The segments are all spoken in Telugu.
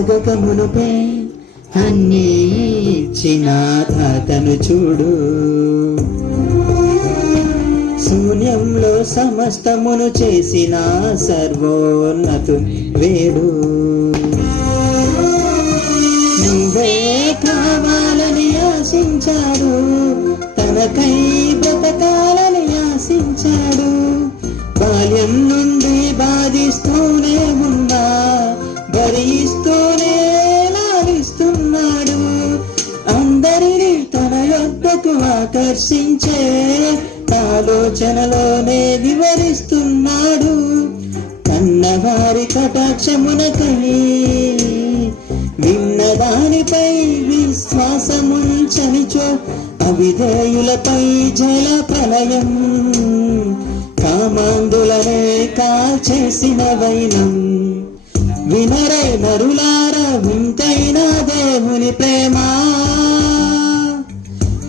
అడగక మునుపే అన్నీ ఇచ్చిన తాతను చూడు. శూన్యంలో సమస్తమును చేసిన సర్వోన్నతు వేడు. నువ్వే కావాలని ఆశించాడు, తనకై బ్రతకాలని ఆశించాడు. బాల్యం నుండి బాధిస్తూనే ఉన్నా భరిస్తూనే లాలిస్తున్నాడు. అందరినీ తన యొద్దకు ఆకర్షించే ఆలోచనలోనే వివరిస్తున్నాడు. కన్నవారి కటాక్షమునకై విన్నదానిపై విశ్వాసముంచనిచో అవిధేయులపై జల ప్రళయం, కామాంధులనే కాల్చేసిన వైనం. వినరే నరులారా వింతైన దేవుని ప్రేమ,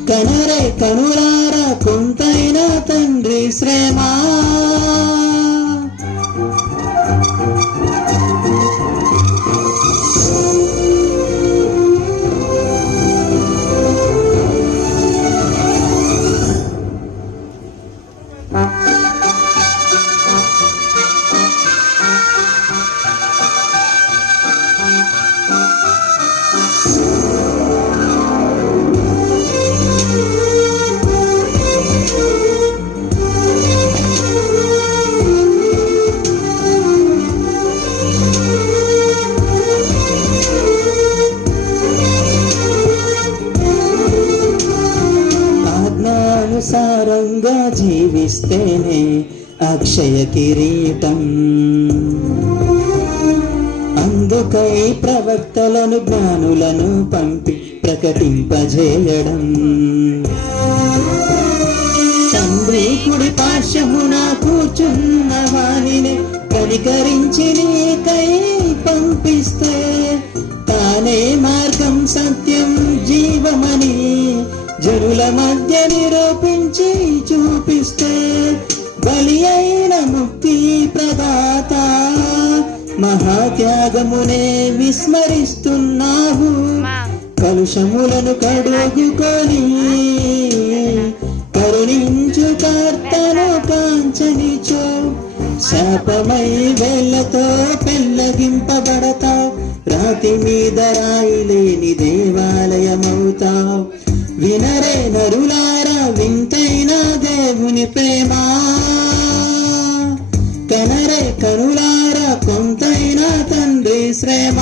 కనరే కనులారా కొంతైన తండ్రి శ్రమ. సారంగా జీవిస్తేనే అక్షయ కిరీటం. అందుకై ప్రవక్తలను జ్ఞానులను పంపి ప్రకటింపజేయడం. తండ్రి కుడి పార్శ్వమున కూర్చున్న వానిని కనికరించి నీకై పంపిస్తే, తానే మార్గం సత్యం జీవమని జనుల మధ్య నిరూపించి చూపిస్తే, బలి అయిన ముక్తి ప్రదాత మహాత్యాగమునే విస్మరిస్తున్నావు. కలుషములను కడుగుకొని కరుణించు కర్తను కాంచనిచో, శాపమై వేళ్లతో పెళ్లగింపబడతావు. రాతి మీద రాయి లేని దేవాలయమవుతావు. వినరే నరులారా వింతైన దేవుని ప్రేమ, కనరే కనులారా కొంతైన తండ్రి శ్రమ.